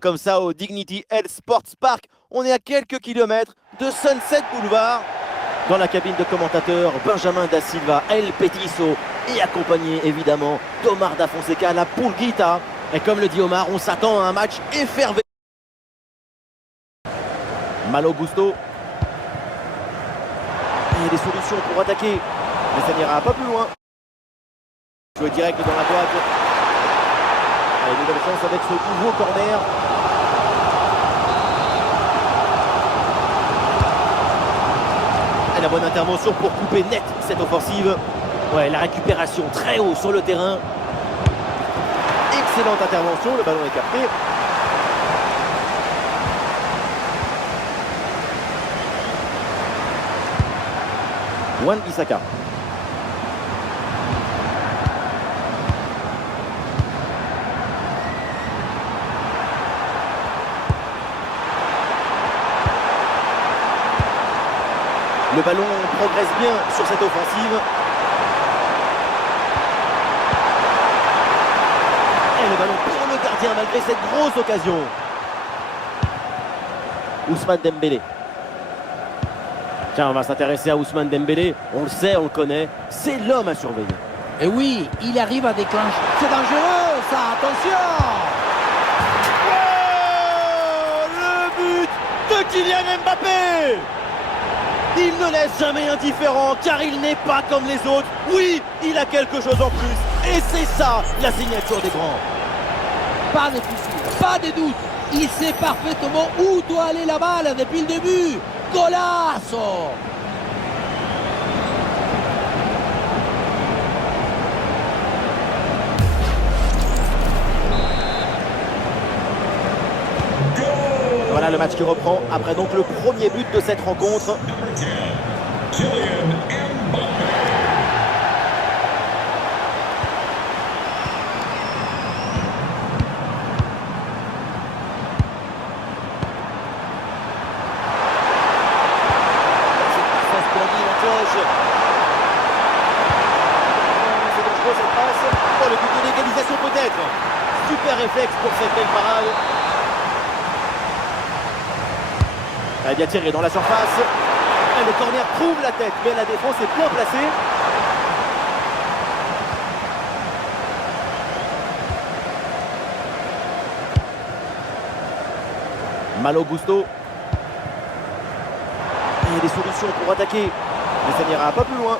comme ça au Dignity Health Sports Park. On est à quelques kilomètres de Sunset Boulevard. Dans la cabine de commentateur, Benjamin Da Silva, El Petiso et accompagné évidemment d'Omar Da Fonseca, la Pulguita. Et comme le dit Omar, on s'attend à un match effervescent. Malo Gusto. Il y a des solutions pour attaquer, mais ça n'ira pas plus loin. Jouer direct dans la boîte. Allez, nouvelle chance avec ce nouveau corner. Et la bonne intervention pour couper net cette offensive. Ouais, la récupération très haut sur le terrain. Excellente intervention, le ballon est capté. Wan-Bissaka. Le ballon progresse bien sur cette offensive. Et le ballon pour le gardien malgré cette grosse occasion. Ousmane Dembélé. Tiens, on va s'intéresser à Ousmane Dembélé. On le sait, on le connaît. C'est l'homme à surveiller. Et oui, il arrive à déclencher. C'est dangereux, ça, attention! Oh, le but de Kylian Mbappé! Il ne laisse jamais indifférent car il n'est pas comme les autres. Oui, il a quelque chose en plus. Et c'est ça, la signature des grands. Pas de soucis, pas de doute. Il sait parfaitement où doit aller la balle depuis le début. Golazo! Voilà le match qui reprend après donc le premier but de cette rencontre. Oh, le but de l'égalisation peut-être. Super réflexe pour cette belle parade. Elle est bien tirée dans la surface. Et le corner trouve la tête, mais la défense est bien placée. Malo Gusto. Il y a des solutions pour attaquer, mais ça n'ira pas plus loin.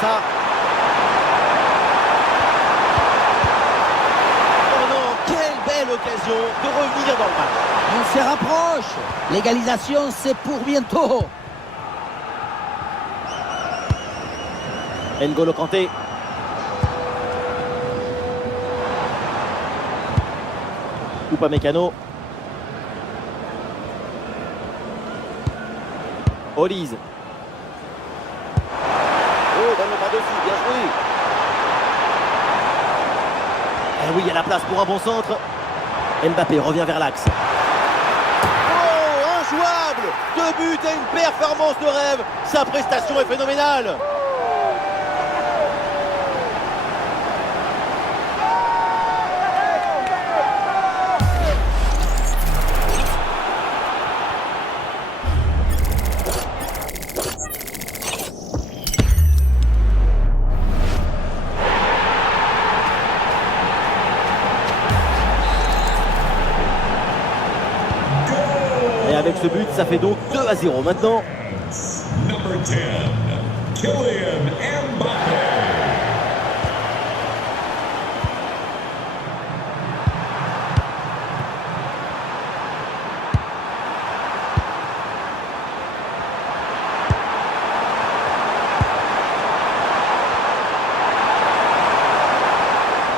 Ça. Oh non, quelle belle occasion de revenir dans le match. On se rapproche. L'égalisation, c'est pour bientôt. N'Golo Kanté. Upamecano. Olise. Oh, donne le pas dessus, bien joué. Eh oui, il y a la place pour un bon centre. Mbappé revient vers l'axe. Oh, injouable! 2 buts et une performance de rêve. Sa prestation est phénoménale. Et avec ce but, ça fait donc 2-0 maintenant. Number 10, Kylian Mbappé.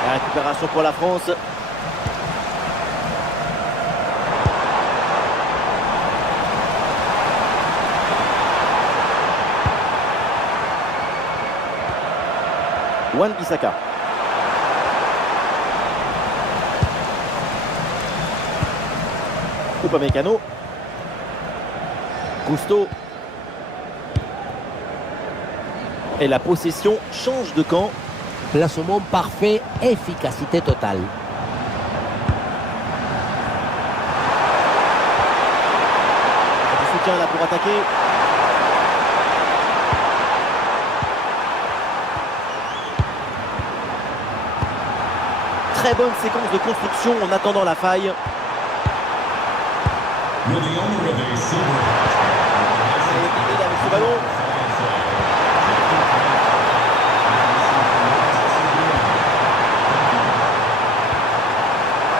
La récupération pour la France. Wan-Bissaka. Upamecano. Gusto. Et la possession change de camp. Placement parfait, efficacité totale. Du soutien là pour attaquer. Très bonne séquence de construction en attendant la faille. Will the owner of a silver Avec ce ballon.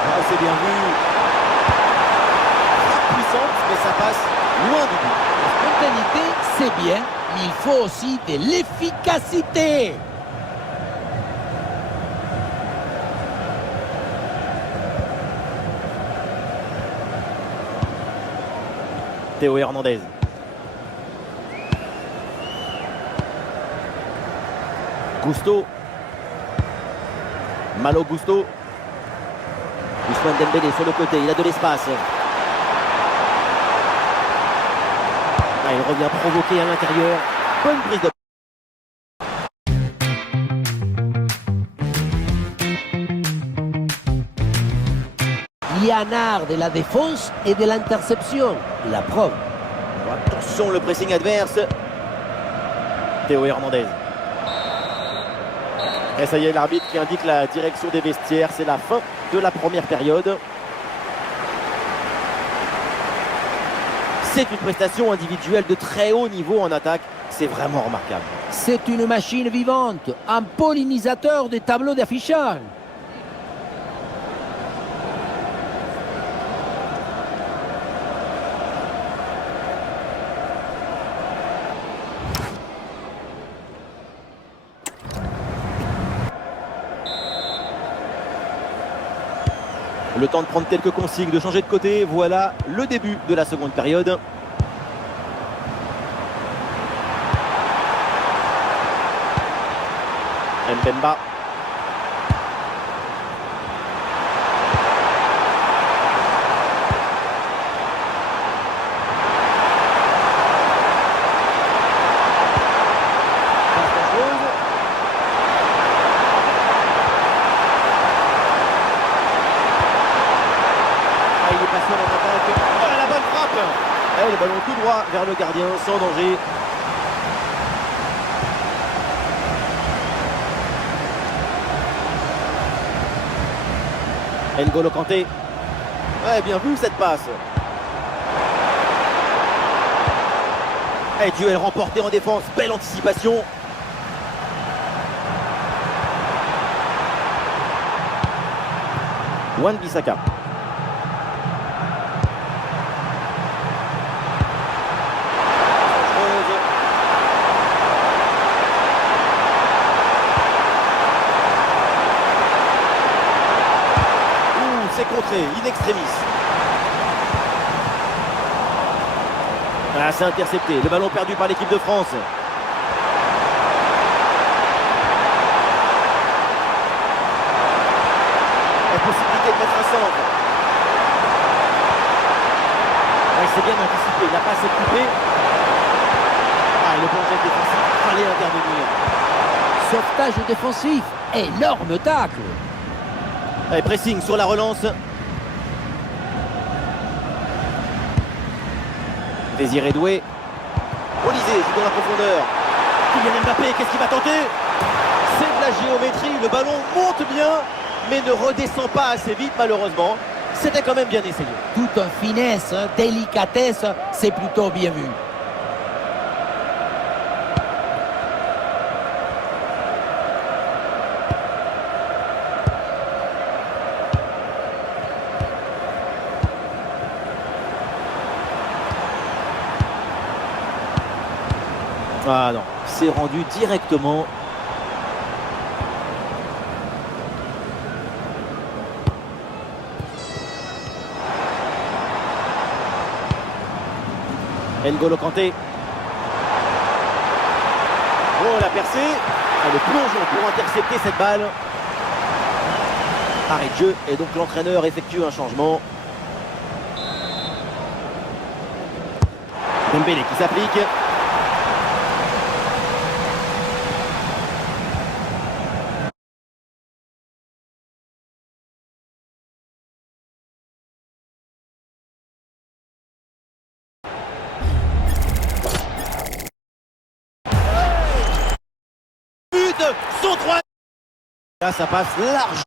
Ah, c'est bien vu. Frappe puissante, mais ça passe loin du but. La spontanéité, c'est bien, mais il faut aussi de l'efficacité. Théo Hernandez. Gusto. Malo Gusto. Ousmane Dembélé sur le côté, il a de l'espace. Ah, il revient provoquer à l'intérieur. Bonne prise de... Il y a un art de la défense et de l'interception. La preuve. Attention le pressing adverse. Théo Hernandez. Et ça y est, l'arbitre qui indique la direction des vestiaires. C'est la fin de la première période. C'est une prestation individuelle de très haut niveau en attaque. C'est vraiment remarquable. C'est une machine vivante, un pollinisateur des tableaux d'affichage. Le temps de prendre quelques consignes, de changer de côté. Voilà le début de la seconde période. Mbemba. Il est passé en attaque. Oh, la bonne frappe. Et le ballon tout droit vers le gardien sans danger. N'Golo Kanté. Ouais, bien vu cette passe. Et duel remporté en défense. Belle anticipation. Wan-Bissaka. C'est contré, in extremis. Ah, c'est intercepté. Le ballon perdu par l'équipe de France. La possibilité de mettre un centre. Ah, il s'est bien anticipé. Il n'a pas assez coupé. Ah, et le bon jet défensif. Il fallait intervenir. Sauvetage défensif. Énorme tacle. Allez, pressing sur la relance. Désiré Doué. Olysée joue dans la profondeur. Kylian Mbappé, qu'est-ce qu'il va tenter? C'est de la géométrie. Le ballon monte bien, mais ne redescend pas assez vite malheureusement. C'était quand même bien essayé. Tout en finesse, délicatesse, c'est plutôt bien vu. Ah non, c'est rendu directement. N'Golo Kanté. Oh, la percée. Ah, le plongeon pour intercepter cette balle. Arrêt de jeu. Et donc l'entraîneur effectue un changement. Dembélé qui s'applique. Son 3. Là, ça passe large.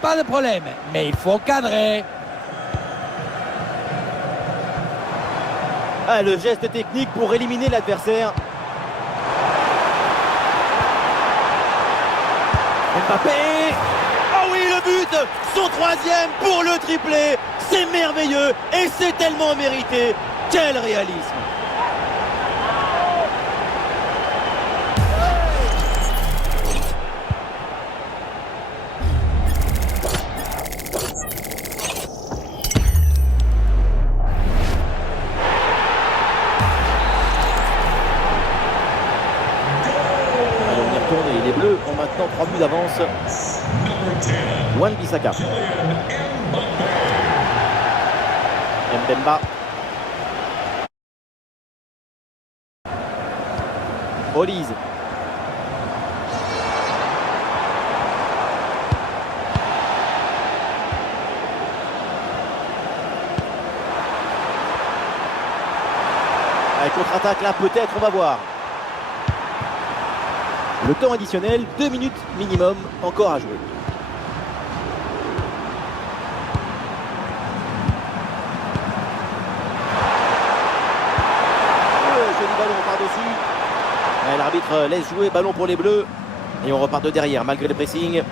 Pas de problème, mais il faut cadrer. Ah, le geste technique pour éliminer l'adversaire. Mbappé. Oh oui, le but. Son 3e pour le triplé. C'est merveilleux et c'est tellement mérité. Quel réalisme. Et les Bleus ont maintenant 3 buts d'avance. Wan-Bissaka. Mbemba. Olise. Avec contre-attaque là, peut-être, on va voir. Le temps additionnel, 2 minutes minimum, encore à jouer. Joli ballon par-dessus. L'arbitre laisse jouer, ballon pour les Bleus. Et on repart de derrière, malgré le pressing. Et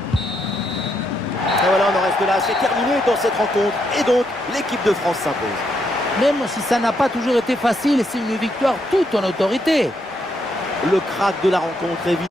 voilà, on en reste là. C'est terminé dans cette rencontre. Et donc, l'équipe de France s'impose. Même si ça n'a pas toujours été facile, c'est une victoire toute en autorité. Le crack de la rencontre, évidemment.